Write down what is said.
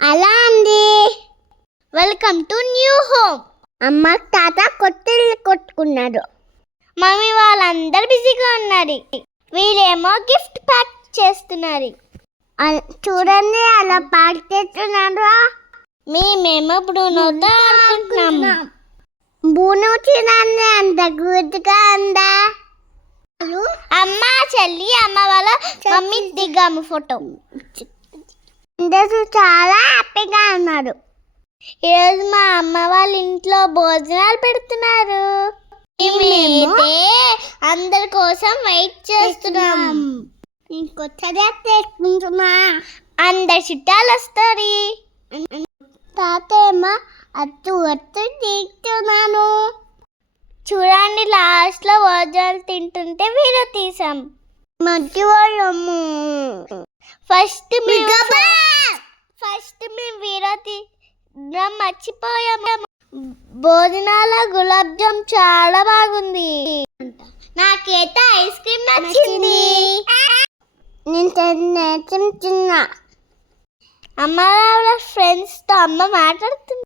అలా అండి. Welcome to new home. అమ్మ తాత కొత్తలు కొట్టుకున్నారు. మమ్మీ వాళ్ళందరూ బిజీగా ఉన్నారు. వీళ్ళేమో గిఫ్ట్ ప్యాక్ చేస్తున్నారు. చూడండి అలా ప్యాక్ చేస్తున్నారు. మేమేమో బ్రూనోతో ఆడుకుంటున్నాం. బ్రూనో చూడండి అంత గుడ్గా ఉందా. అమ్మ చెల్లి అమ్మ వాళ్ళ మమ్మీ దిగాము ఫోటో. అందరూ చాలా హ్యాపీగా ఉన్నారు. ఈరోజు మా అమ్మ వాళ్ళ ఇంట్లో భోజనాలు పెడుతున్నారు. మేమైతే అందరి కోసం వెయిట్ చేస్తున్నాం. ఇంకొచ్చకుంటున్నా అందరు చుట్టాలు వస్తారు. తాతేమో అత్తు తీస్తున్నాను. చూడండి లాస్ట్ లో భోజనాలు తింటుంటే వీడియో తీసాం. మధ్యవాళ్ళము ఫస్ట్ మేము వీడియో తీయడం మర్చిపోయాము. భోజనాల గులాబ్ జామ్ చాలా బాగుంది. నాకైతే ఐస్ క్రీమ్ నచ్చింది. నేను చిన్న అమ్మ వాళ్ళ ఫ్రెండ్స్తో అమ్మ మాట్లాడుతుంది.